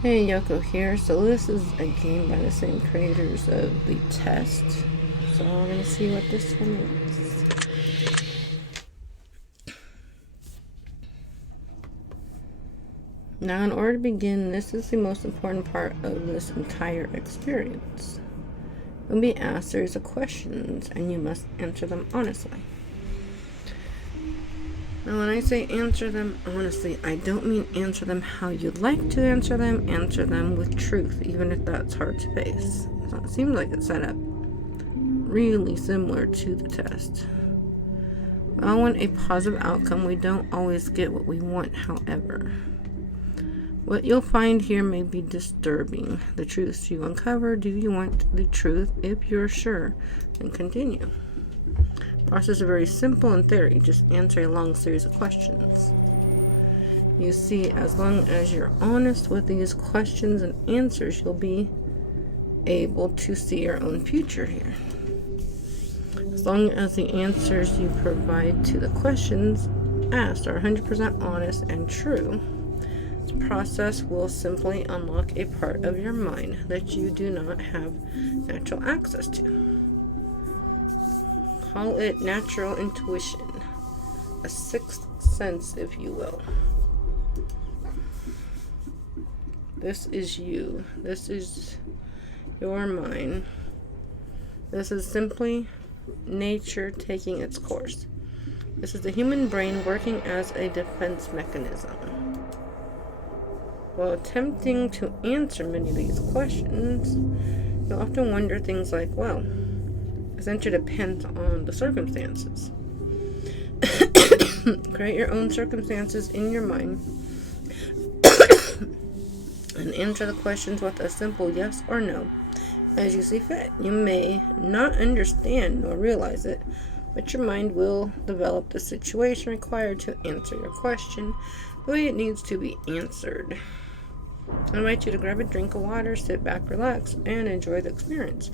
Hey, Yoko here. So this is a game by the same creators of The Test. So we're going to see what this one is. Now, in order to begin, this is the most important part of this entire experience. You'll be asked a series of questions, and you must answer them honestly. Now, when I say answer them honestly, I don't mean answer them how you'd like to answer them with truth, even if that's hard to face. So it seems like it's set up really similar to the test. We all want a positive outcome. We don't always get what we want, however. What you'll find here may be disturbing. The truths you uncover. Do you want the truth? If you're sure, then continue. The process is very simple in theory. Just answer a long series of questions. You see, as long as you're honest with these questions and answers, you'll be able to see your own future here. As long as the answers you provide to the questions asked are 100% honest and true, this process will simply unlock a part of your mind that you do not have natural access to. Call it natural intuition, a sixth sense, if you will. This is you. This is your mind. This is simply nature taking its course. This is the human brain working as a defense mechanism. While attempting to answer many of these questions, you'll often wonder things like, well, this answer depends on the circumstances. Create your own circumstances in your mind and answer the questions with a simple yes or no as you see fit. You may not understand nor realize it, but your mind will develop the situation required to answer your question the way it needs to be answered. I invite you to grab a drink of water, sit back, relax, and enjoy the experience.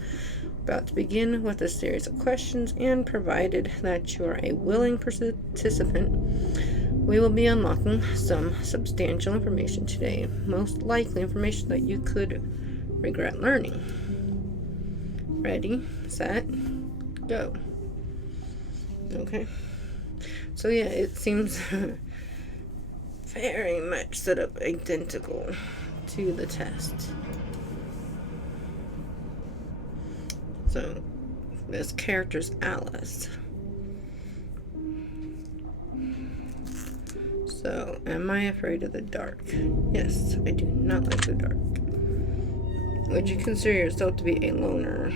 About to begin with a series of questions, and provided that you are a willing participant, we will be unlocking some substantial information today, most likely information that you could regret learning. Ready, set, go. Okay. So yeah, it seems very much set up identical to the test. So this character's Alice. So, am I afraid of the dark? Yes, I do not like the dark. Would you consider yourself to be a loner?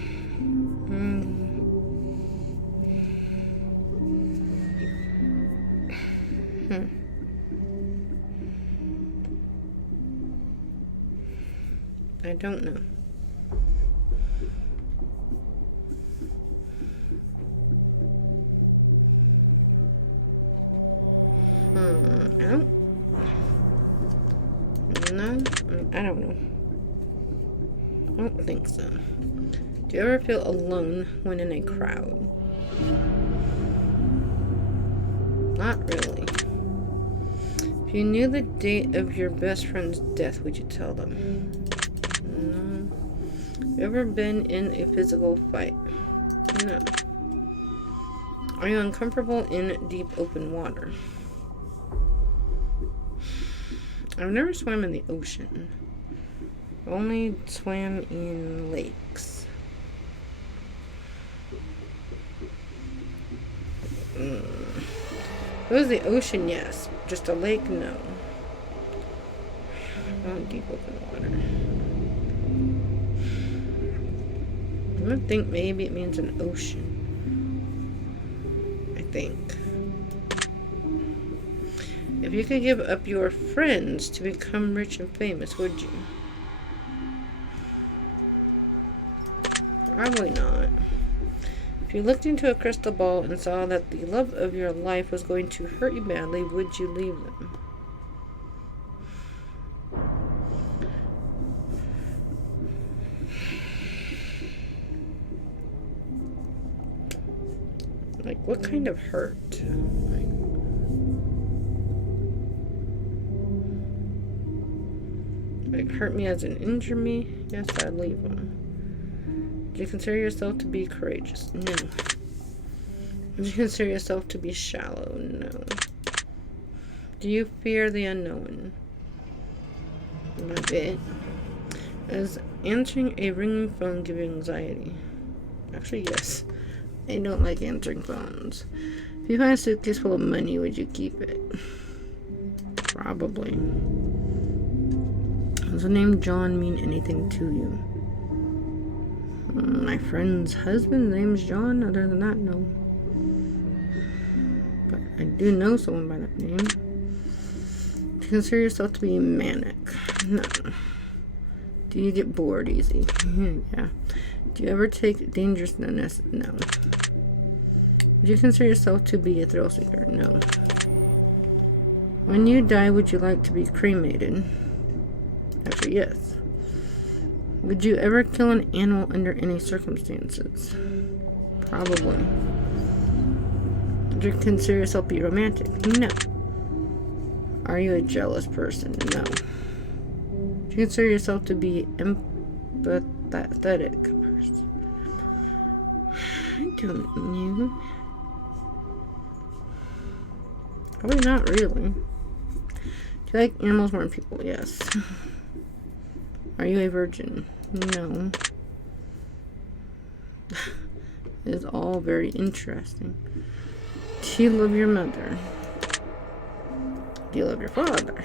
I don't know. I don't know. I don't think so. Do you ever feel alone when in a crowd? Not really. If you knew the date of your best friend's death, would you tell them? No. Have you ever been in a physical fight? No. Are you uncomfortable in deep open water? I've never swam in the ocean. I've only swam in lakes. If it was the ocean, yes. Just a lake, no. Not deep open water. I would think maybe it means an ocean. I think. If you could give up your friends to become rich and famous, would you? Probably not. If you looked into a crystal ball and saw that the love of your life was going to hurt you badly, would you leave them? Like, what kind of hurt? Like, hurt me as in injure me? Yes, I'd leave them. Do you consider yourself to be courageous? No. Do you consider yourself to be shallow? No. Do you fear the unknown? A bit. Does answering a ringing phone give you anxiety? Actually, yes. I don't like answering phones. If you find a suitcase full of money, would you keep it? Probably. Does the name John mean anything to you? My friend's husband's name's John. Other than that, no. But I do know someone by that name. Do you consider yourself to be manic? No. Do you get bored easy? Yeah. Do you ever take dangerousness? No. Would you consider yourself to be a thrill seeker? No. When you die, would you like to be cremated? Actually, yes. Would you ever kill an animal under any circumstances? Probably. Would you consider yourself to be romantic? No. Are you a jealous person? No. Do you consider yourself to be empathetic person? I don't know. Probably not really. Do you like animals more than people? Yes. Are you a virgin? No. It is all very interesting. Do you love your mother? Do you love your father?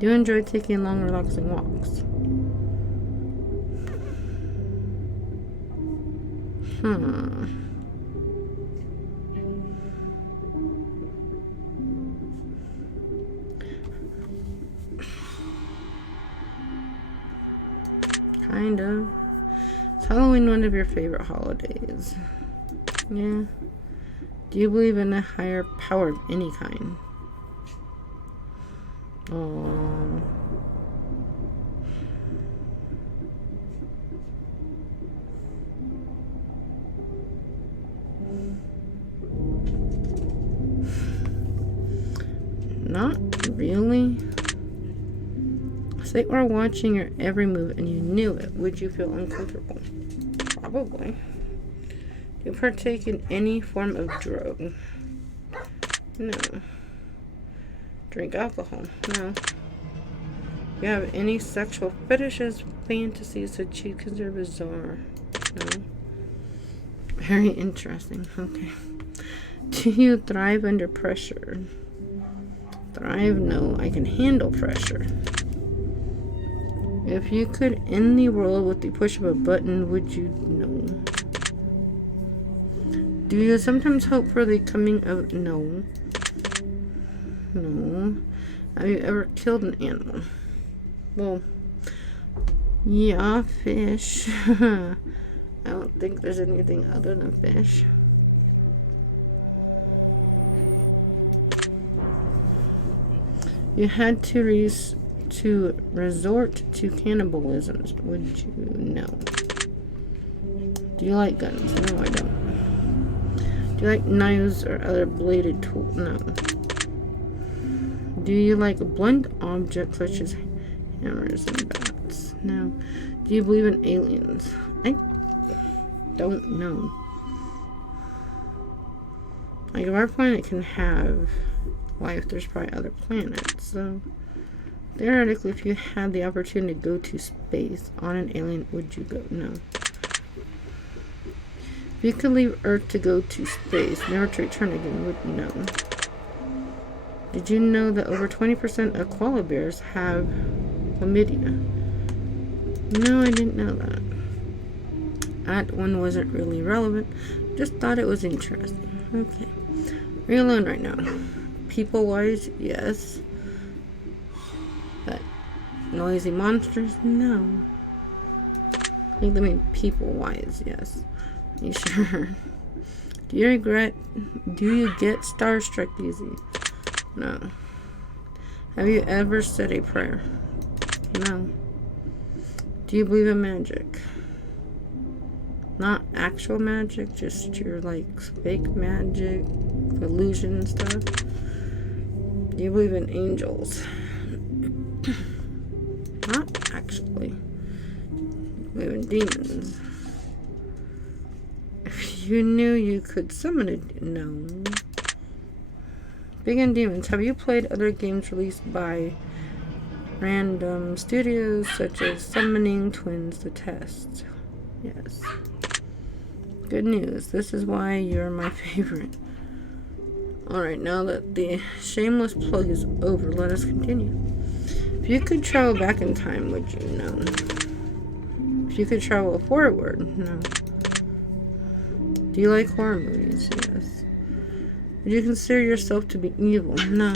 Do you enjoy taking long, relaxing walks? Kind of. Is Halloween one of your favorite holidays? Yeah. Do you believe in a higher power of any kind? Not really. Say you were watching your every move and you knew it. Would you feel uncomfortable? Probably. Do you partake in any form of drug? No. Drink alcohol? No. Do you have any sexual fetishes, fantasies that you consider bizarre? No. Very interesting. Okay. Do you thrive under pressure? Thrive? No. I can handle pressure. If you could end the world with the push of a button, would you? No. Do you sometimes hope for the coming of? No. No. Have you ever killed an animal? Well, yeah, fish. I don't think there's anything other than fish. You had to resort to cannibalism. Would you? No. Do you like guns? No, I don't. Do you like knives or other bladed tools? No. Do you like blunt objects such as hammers and bats? No. Do you believe in aliens? I don't know. Like, if our planet can have life, there's probably other planets. So, theoretically, if you had the opportunity to go to space on an alien, would you go? No. If you could leave Earth to go to space, never to return again, would no. Did you know that over 20% of koala bears have chlamydia? No, I didn't know that. That one wasn't really relevant. Just thought it was interesting. Okay. Are you alone right now? People-wise, yes. But noisy monsters? No. I think they mean people-wise, yes. Are you sure? Do you get starstruck easy? No. Have you ever said a prayer? No. Do you believe in magic? Not actual magic, just your like fake magic, illusion stuff. Do you believe in angels? Not actually. Moving demons. If you knew you could summon it, no. Big and demons. Have you played other games released by random studios such as Summoning Twins the Test? Yes. Good news. This is why you're my favorite. Alright, now that the shameless plug is over, let us continue. If you could travel back in time, would you? No. If you could travel forward? No. Do you like horror movies? Yes. Would you consider yourself to be evil? No.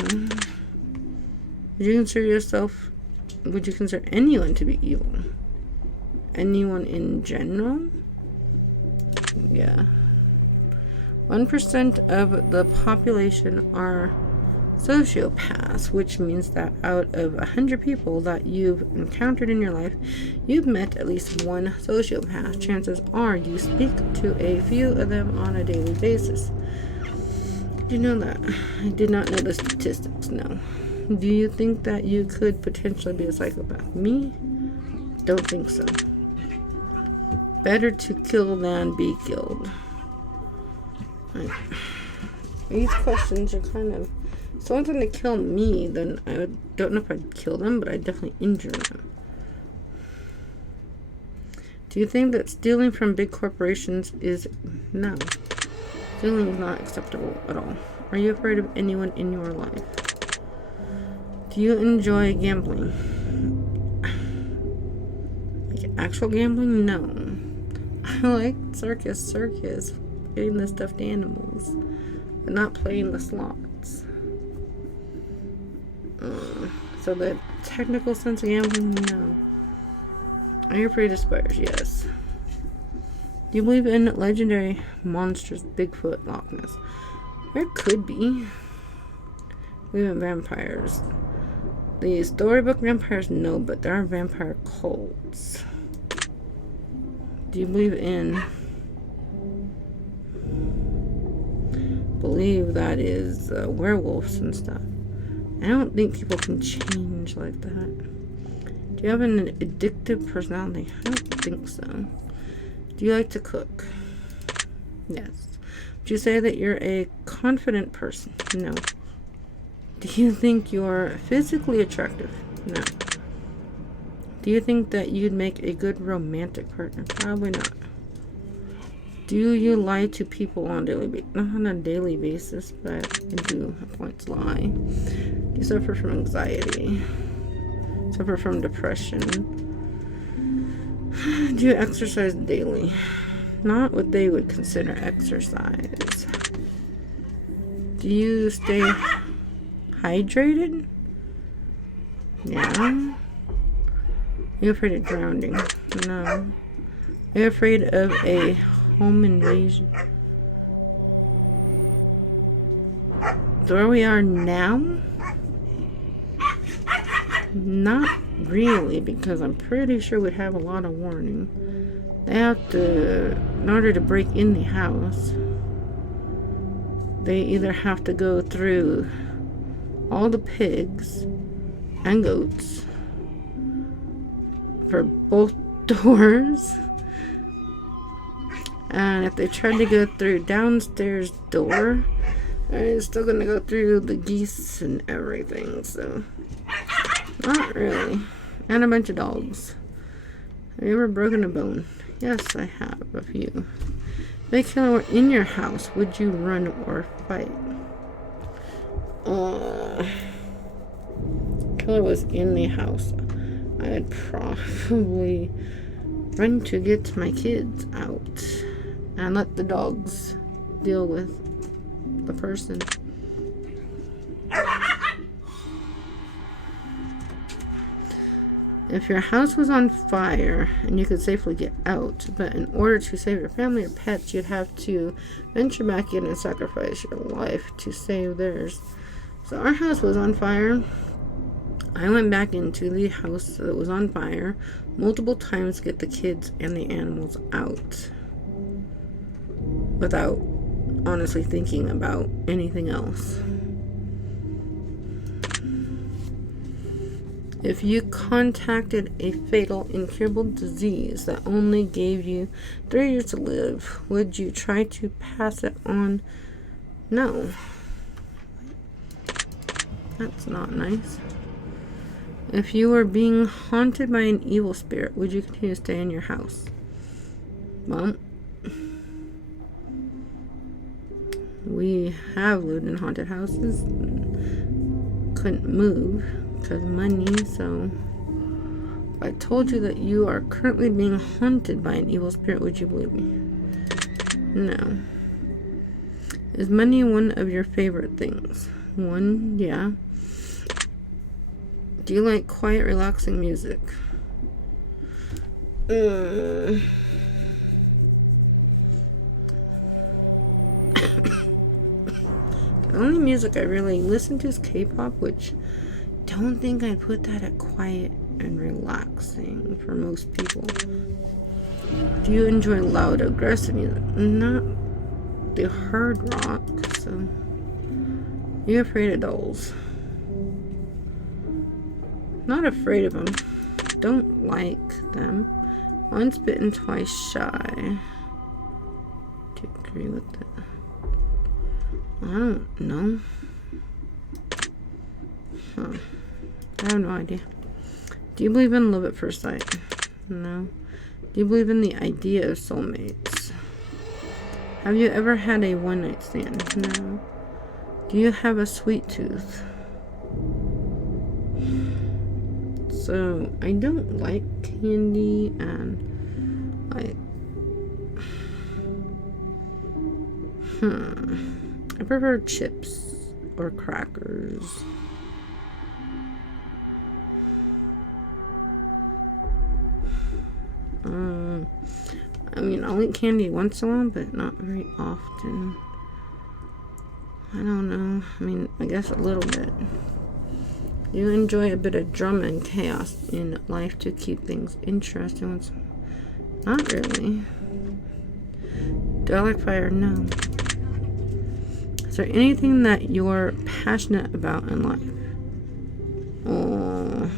Would you consider anyone to be evil? Anyone in general? Yeah. 1% of the population are sociopaths, which means that out of 100 people that you've encountered in your life, you've met at least one sociopath. Chances are you speak to a few of them on a daily basis. Did you know that? I did not know the statistics, no. Do you think that you could potentially be a psychopath? Me? Don't think so. Better to kill than be killed. Right. These questions are kind of... If someone's going to kill me, then I don't know if I'd kill them, but I'd definitely injure them. Do you think that stealing from big corporations is... No. Stealing is not acceptable at all. Are you afraid of anyone in your life? Do you enjoy gambling? Like actual gambling? No. I like circus, getting the stuffed animals, but not playing the slots. So the technical sense of gambling? No. Are you afraid of spiders? Yes. Do you believe in legendary monsters, Bigfoot, Loch Ness? There could be. We have vampires. The storybook vampires, no, but there are vampire cults. Do you believe in... Believe that is werewolves and stuff. I don't think people can change like that. Do you have an addictive personality? I don't think so. Do you like to cook? Yes. Would you say that you're a confident person? No. Do you think you're physically attractive? No. Do you think that you'd make a good romantic partner? Probably not. Do you lie to people on a daily basis? Not on a daily basis, but I do at points lie. Do you suffer from anxiety? Suffer from depression? Do you exercise daily? Not what they would consider exercise. Do you stay hydrated? Yeah. Are you afraid of drowning? No. Are you afraid of a home invasion? So where we are now? Not really, because I'm pretty sure we'd have a lot of warning. They have to, in order to break in the house, they either have to go through all the pigs and goats for both doors. And if they try to go through downstairs door, they're still gonna go through the geese and everything, so not really. And a bunch of dogs. Have you ever broken a bone? Yes, I have a few. If a killer were in your house, would you run or fight? Killer was in the house. I'd probably run to get my kids out and let the dogs deal with the person. If your house was on fire and you could safely get out, but in order to save your family or pets, you'd have to venture back in and sacrifice your life to save theirs. So our house was on fire. I went back into the house that was on fire multiple times to get the kids and the animals out without honestly thinking about anything else. If you contacted a fatal, incurable disease that only gave you 3 years to live, would you try to pass it on? No. That's not nice. If you were being haunted by an evil spirit, would you continue to stay in your house? Well, we have lived in haunted houses. Couldn't move because of money, so if I told you that you are currently being haunted by an evil spirit, would you believe me? No. Is money one of your favorite things? One, yeah. Do you like quiet, relaxing music? The only music I really listen to is K-pop, which don't think I'd put that at quiet and relaxing for most people. Do you enjoy loud, aggressive music? Not the hard rock, so. Are you afraid of dolls? Not afraid of them. Don't like them. Once bitten, twice shy. Do you agree with that? I don't know. I have no idea. Do you believe in love at first sight? No. Do you believe in the idea of soulmates? Have you ever had a one-night stand? No. Do you have a sweet tooth? So, I don't like candy and I prefer chips or crackers. I mean, I'll eat candy once in a while, but not very often. I don't know. I mean, I guess a little bit. You enjoy a bit of drama and chaos in life to keep things interesting. Not really. Do I like fire? No. Is there anything that you're passionate about in life? Oh.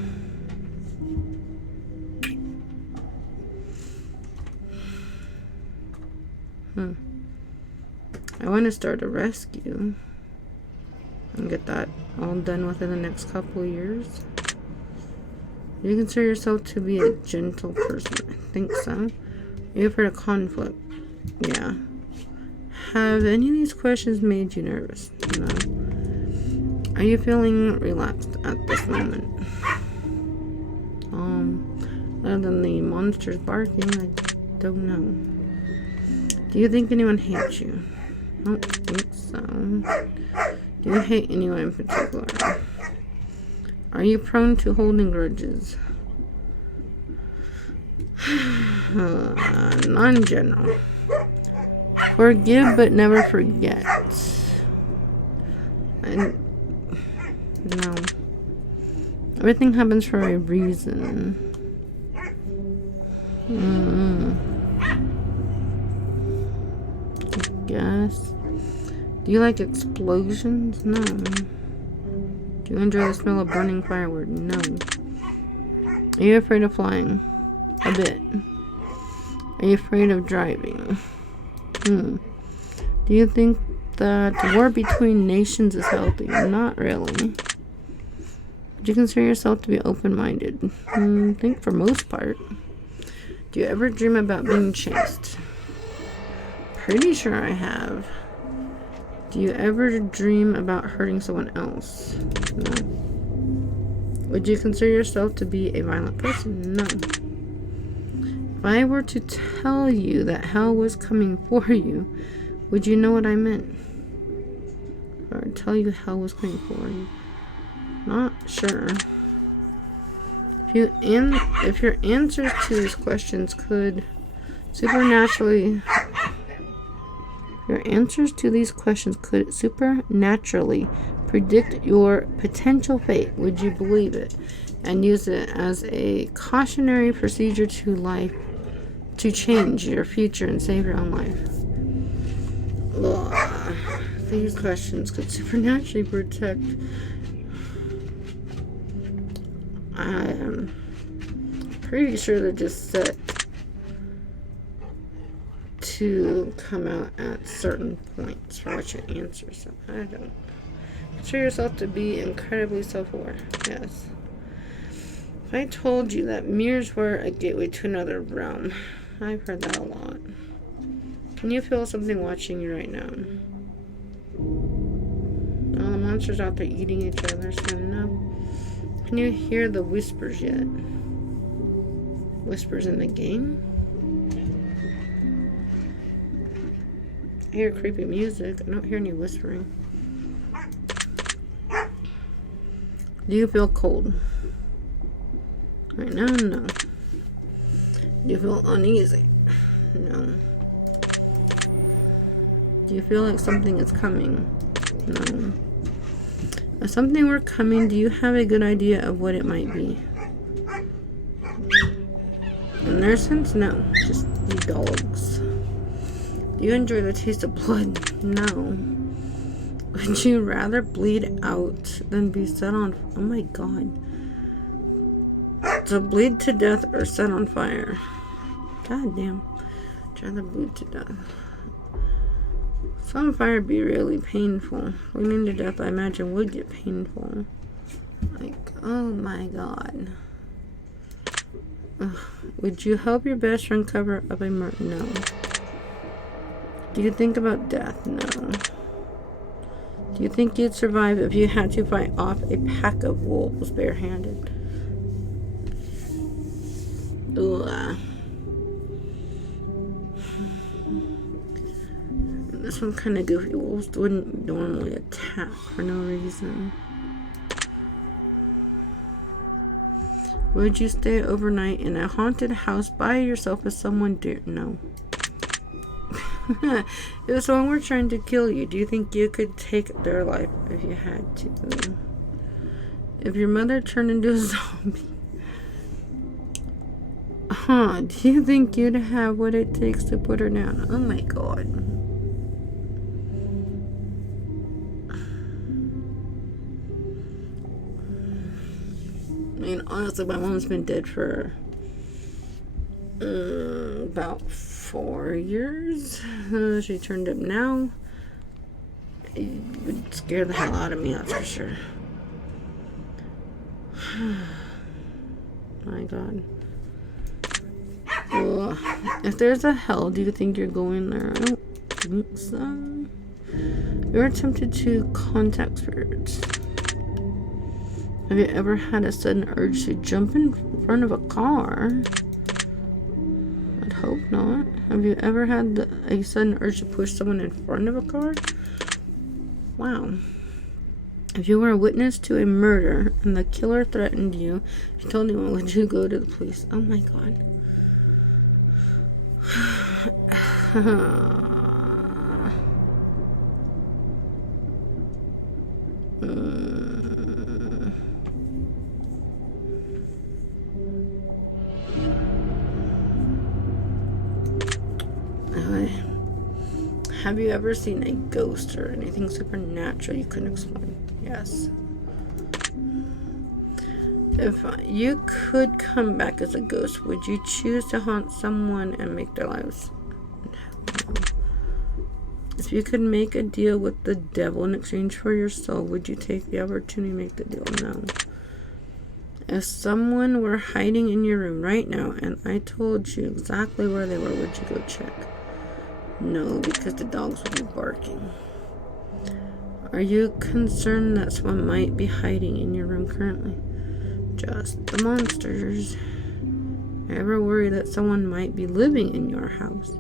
I want to start a rescue and get that all done within the next couple of years. You consider yourself to be a gentle person? I think so. Are you afraid of conflict? Yeah. Have any of these questions made you nervous? No. Are you feeling relaxed at this moment? Other than the monsters barking, I don't know. Do you think anyone hates you? I don't think so. Do you hate anyone in particular? Are you prone to holding grudges? Not in general. Forgive but never forget. No. Everything happens for a reason. I guess. Do you like explosions? No. Do you enjoy the smell of burning firewood? No. Are you afraid of flying? A bit. Are you afraid of driving? Do you think that war between nations is healthy? Not really. Would you consider yourself to be open-minded? I think for most part. Do you ever dream about being chased? Pretty sure I have. Do you ever dream about hurting someone else? No. Would you consider yourself to be a violent person? No. If I were to tell you that hell was coming for you, would you know what I meant? If I were to tell you hell was coming for you. Not sure. If your answers to these questions could supernaturally predict your potential fate, would you believe it and use it as a cautionary procedure to change your future and save your own life? These questions could supernaturally protect. I'm pretty sure they're just set to come out at certain points for what your answers. So I don't. Consider yourself to be incredibly self-aware. Yes. If I told you that mirrors were a gateway to another realm, I've heard that a lot. Can you feel something watching you right now? All the monsters out there eating each other, so no. Can you hear the whispers yet? Whispers in the game? I hear creepy music. I don't hear any whispering. Do you feel cold? Right now, no. Do you feel uneasy? No. Do you feel like something is coming? No. If something were coming, do you have a good idea of what it might be? In their sense, no. Just you dogs. Do you enjoy the taste of blood? No. Would you rather bleed out than be set on... Oh my god. To bleed to death or set on fire? God damn. I'd rather bleed to death. Set on fire would be really painful. Bleeding to death, I imagine, would get painful. Like, oh my god. Ugh. Would you help your best friend cover up a murder? No. Do you think about death? No. Do you think you'd survive if you had to fight off a pack of wolves barehanded? Ugh. This one's kind of goofy. Wolves wouldn't normally attack for no reason. Would you stay overnight in a haunted house by yourself if someone dared? No. If someone were trying to kill you, do you think you could take their life if you had to? If your mother turned into a zombie, do you think you'd have what it takes to put her down? Oh my god. I mean, honestly, my mom's been dead for about 4 years. She turned up now. It would scare the hell out of me, that's for sure. My god. Ugh. If there's a hell, do you think you're going there? I don't think so. You're tempted to contact spirits. Have you ever had a sudden urge to jump in front of a car? I'd hope not. Have you ever had a sudden urge to push someone in front of a car? Wow. If you were a witness to a murder and the killer threatened you, if you told anyone, would you go to the police? Oh my god. Have you ever seen a ghost or anything supernatural you couldn't explain? Yes. If you could come back as a ghost, would you choose to haunt someone and make their lives? No. If you could make a deal with the devil in exchange for your soul, would you take the opportunity to make the deal? No. If someone were hiding in your room right now and I told you exactly where they were, would you go check? No, because the dogs would be barking. Are you concerned that someone might be hiding in your room currently? Just the monsters. Ever worry that someone might be living in your house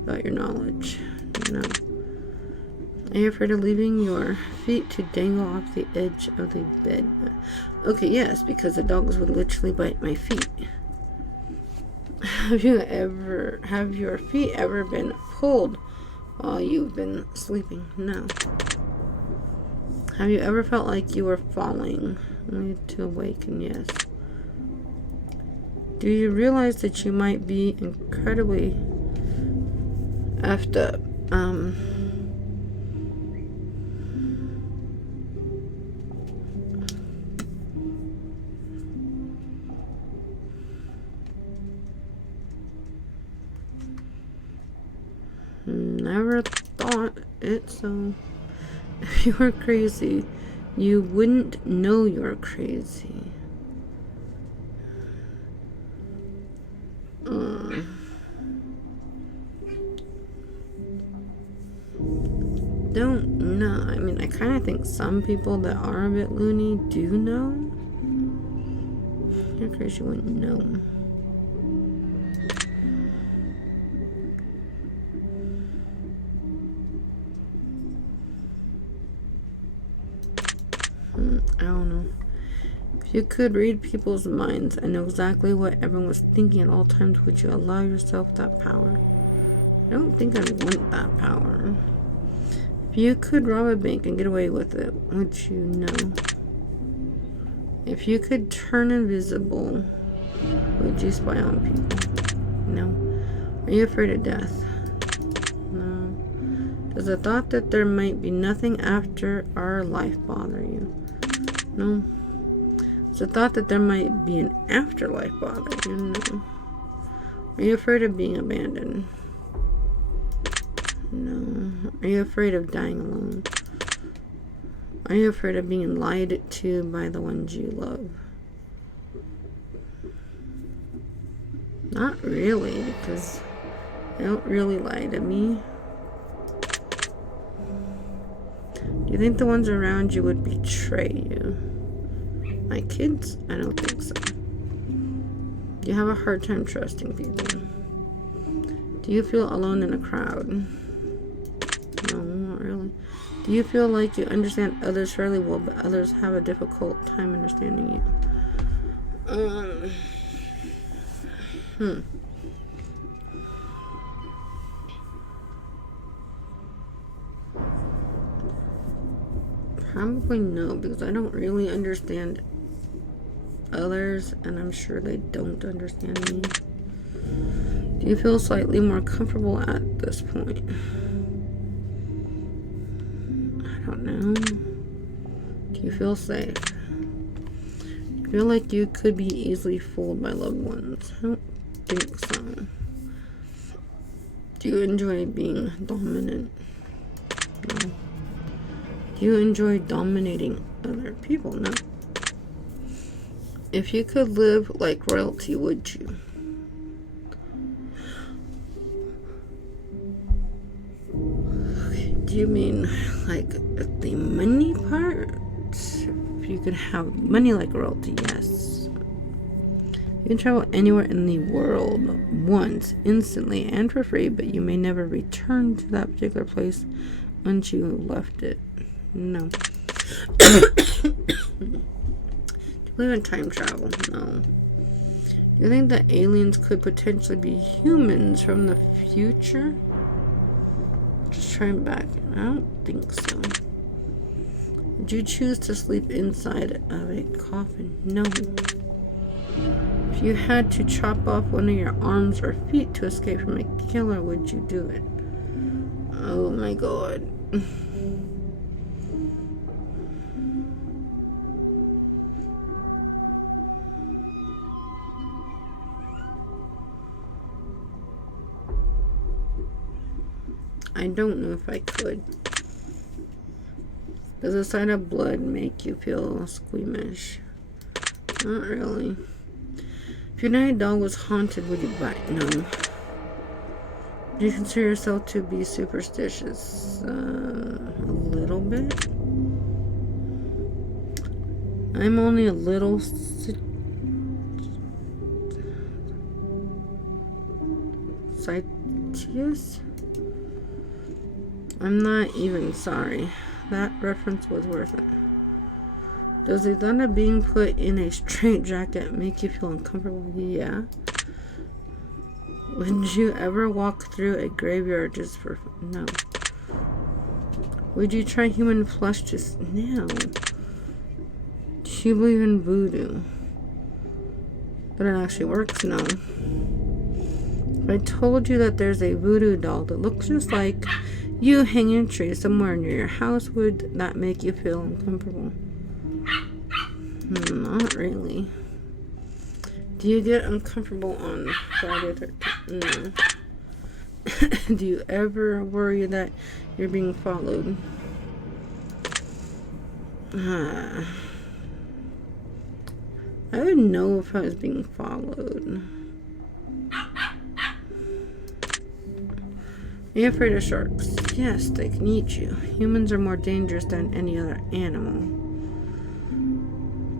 without your knowledge? No. Are you afraid of leaving your feet to dangle off the edge of the bed? Okay, yes, because the dogs would literally bite my feet. Have your feet ever been pulled while you've been sleeping? No. Have you ever felt like you were falling only to awaken? Yes. Do you realize that you might be incredibly effed up? Never thought it, so if you were crazy, you wouldn't know you're crazy. Don't know. I mean, I kind of think some people that are a bit loony do know. You're crazy, you wouldn't know. I don't know. If you could read people's minds and know exactly what everyone was thinking at all times, would you allow yourself that power? I don't think I'd want that power. If you could rob a bank and get away with it, would you know? If you could turn invisible, would you spy on people? No. Are you afraid of death? No. Does the thought that there might be nothing after our life bother you? No. Does the thought that there might be an afterlife bother you? No. Are you afraid of being abandoned? No. Are you afraid of dying alone? Are you afraid of being lied to by the ones you love? Not really, because they don't really lie to me. Do you think the ones around you would betray you? My kids? I don't think so. Do you have a hard time trusting people? Do you feel alone in a crowd? No, not really. Do you feel like you understand others fairly well, but others have a difficult time understanding you? Probably no, because I don't really understand others, and I'm sure they don't understand me. Do you feel slightly more comfortable at this point? I don't know. Do you feel safe? Do you feel like you could be easily fooled by loved ones? I don't think so. Do you enjoy being dominant? No. Do you enjoy dominating other people? No. If you could live like royalty, would you? Do you mean like the money part? If you could have money like royalty, yes. You can travel anywhere in the world once, instantly, and for free, but you may never return to that particular place once you left it. No. Do you believe in time travel? No. Do you think that aliens could potentially be humans from the future? Just trying back. I don't think so. Would you choose to sleep inside of a coffin? No. If you had to chop off one of your arms or feet to escape from a killer, would you do it? Oh my god. I don't know if I could. Does the sight of blood make you feel squeamish? Not really. If your night dog was haunted, would you bite? No. Do you consider yourself to be superstitious? A little bit. I'm only a little Citius? I'm not even sorry. That reference was worth it. Does the thought of being put in a straitjacket make you feel uncomfortable? Yeah. Would you ever walk through a graveyard just for... No. Would you try human flesh just now? Do you believe in voodoo? But it actually works? No. If I told you that there's a voodoo doll that looks just like you hanging in a tree somewhere near your house, would that make you feel uncomfortable? Not really. Do you get uncomfortable on Friday the 13th? No. Do you ever worry that you're being followed? I would know if I was being followed. Are you afraid of sharks? Yes, they can eat you. Humans are more dangerous than any other animal.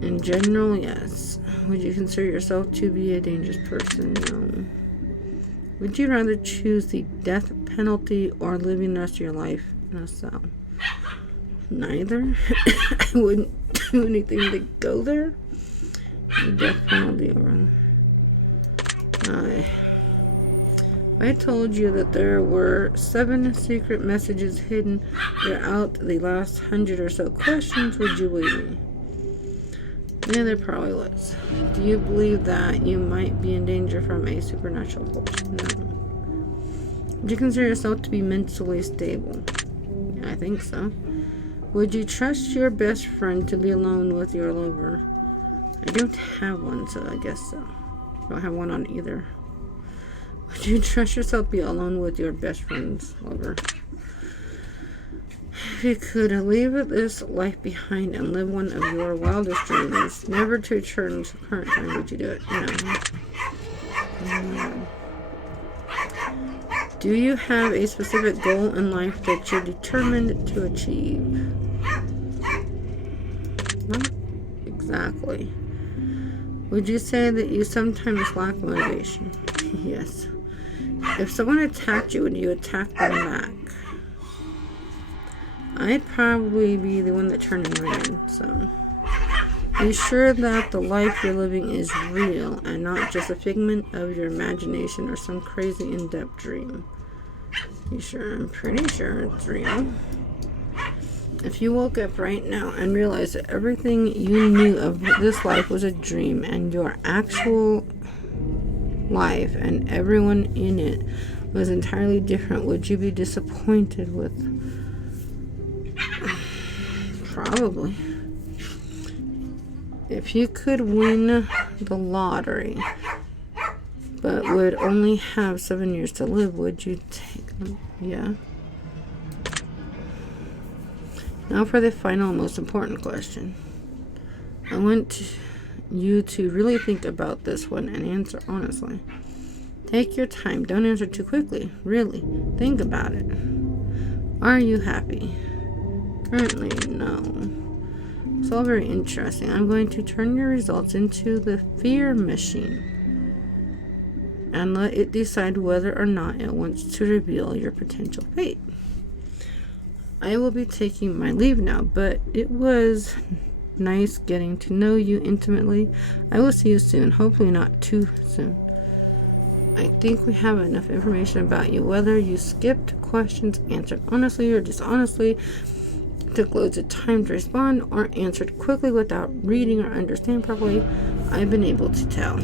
In general, yes. Would you consider yourself to be a dangerous person? No. Would you rather choose the death penalty or living the rest of your life in a cell? Neither. I wouldn't do anything to go there. The death penalty or... I told you that there were 7 secret messages hidden throughout the last 100 or so questions. Would you believe me? Yeah, there probably was. Do you believe that you might be in danger from a supernatural force? No. Would you consider yourself to be mentally stable? Yeah, I think so. Would you trust your best friend to be alone with your lover? I don't have one, so I guess so. I don't have one on either. Would you trust yourself to be alone with your best friend's lover? If you could leave this life behind and live one of your wildest dreams, never to return to current time, would you do it? No. Do you have a specific goal in life that you're determined to achieve? Not exactly. Would you say that you sometimes lack motivation? Yes. If someone attacked you, would you attack them back? I'd probably be the one that turned and ran, so... Are you sure that the life you're living is real and not just a figment of your imagination or some crazy in-depth dream? You sure? I'm pretty sure it's real. If you woke up right now and realized that everything you knew of this life was a dream and your actual life and everyone in it was entirely different, would you be disappointed with... Probably. If you could win the lottery but would only have 7 years to live, would you take them? Yeah. Now for the final, most important question. I want you to really think about this one and answer honestly. Take your time. Don't answer too quickly. Really. Think about it. Are you happy? Currently, no. It's all very interesting. I'm going to turn your results into the fear machine and let it decide whether or not it wants to reveal your potential fate. I will be taking my leave now, but it was nice getting to know you intimately. I will see you soon, hopefully not too soon. I think we have enough information about you. Whether you skipped questions, answered honestly or dishonestly, took loads of time to respond, or answered quickly without reading or understanding properly, I've been able to tell.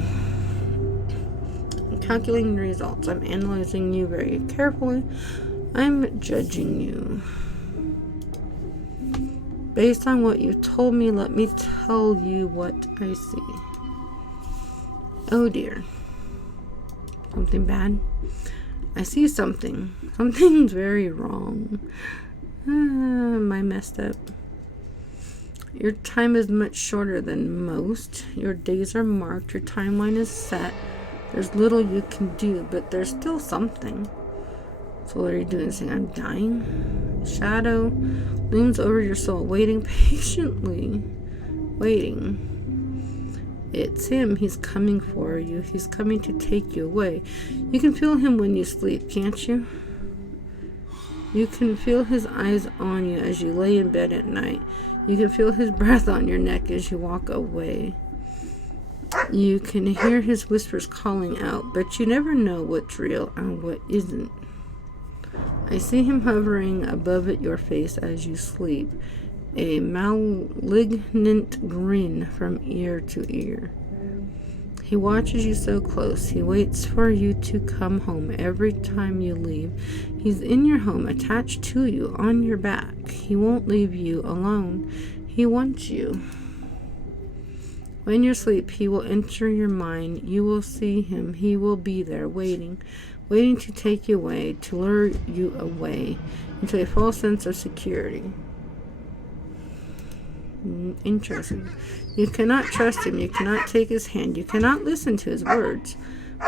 I'm calculating the results. I'm analyzing you very carefully. I'm judging you. Based on what you told me, let me tell you what I see. Oh dear. Something bad? I see something. Something's very wrong. Am I messed up? Your time is much shorter than most. Your days are marked. Your timeline is set. There's little you can do, but there's still something. So what are you doing? Saying I'm dying? Shadow looms over your soul, waiting patiently. Waiting. It's him. He's coming for you. He's coming to take you away. You can feel him when you sleep, can't you? You can feel his eyes on you as you lay in bed at night. You can feel his breath on your neck as you walk away. You can hear his whispers calling out, but you never know what's real and what isn't. I see him hovering above your face as you sleep, a malignant grin from ear to ear. He watches you so close. He waits for you to come home every time you leave. He's in your home, attached to you, on your back. He won't leave you alone. He wants you. When you sleep, he will enter your mind. You will see him. He will be there waiting to take you away, to lure you away into a false sense of security. Interesting. You cannot trust him. You cannot take his hand. You cannot listen to his words.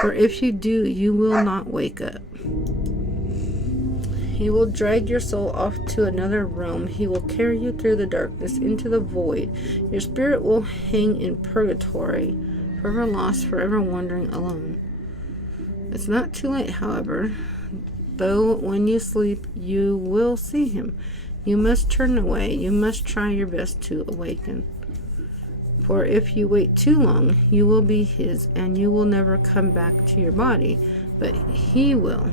For if you do, you will not wake up. He will drag your soul off to another realm. He will carry you through the darkness into the void. Your spirit will hang in purgatory, forever lost, forever wandering alone. It's not too late, however, though when you sleep, you will see him. You must turn away. You must try your best to awaken. For if you wait too long, you will be his, and you will never come back to your body, but he will.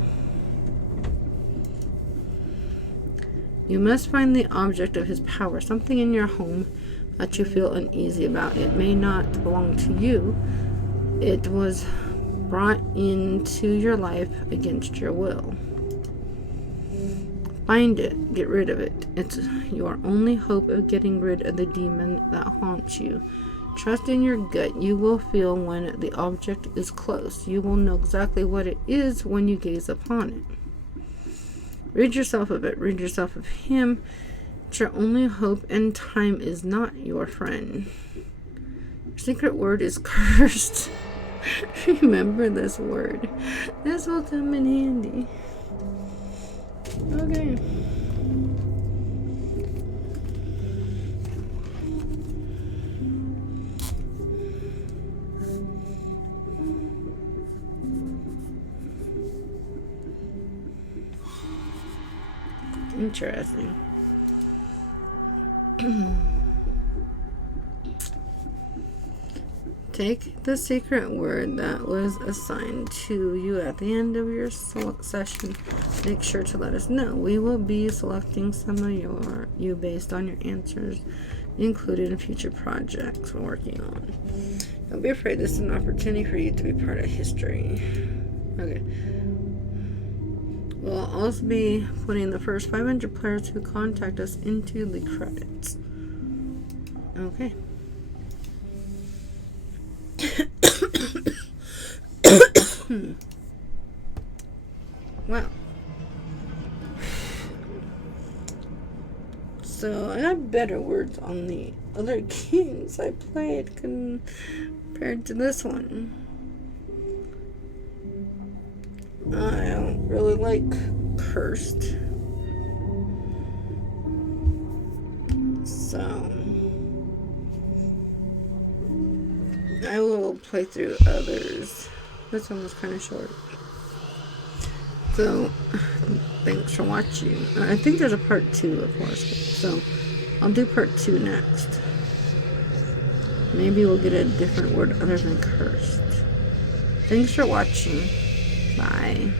You must find the object of his power, something in your home that you feel uneasy about. It may not belong to you. It was brought into your life against your will. Find it. Get rid of it. It's your only hope of getting rid of the demon that haunts you. Trust in your gut. You will feel when the object is close. You will know exactly what it is when you gaze upon it. Rid yourself of it. Rid yourself of him. It's your only hope, and time is not your friend. Your secret word is cursed. Remember this word. This will come in handy. Okay. Interesting. Take the secret word that was assigned to you at the end of your session. Make sure to let us know. We will be selecting some of you based on your answers included in future projects we're working on. Don't be afraid. This is an opportunity for you to be part of history. Okay. We'll also be putting the first 500 players who contact us into the credits. Okay. Wow. So I got better words on the other games I played compared to this one. I don't really like cursed. So I will play through others. This one was kind of short. So thanks for watching. I think there's a part 2 of Horrorscope. So I'll do part 2 next. Maybe we'll get a different word other than cursed. Thanks for watching. Bye.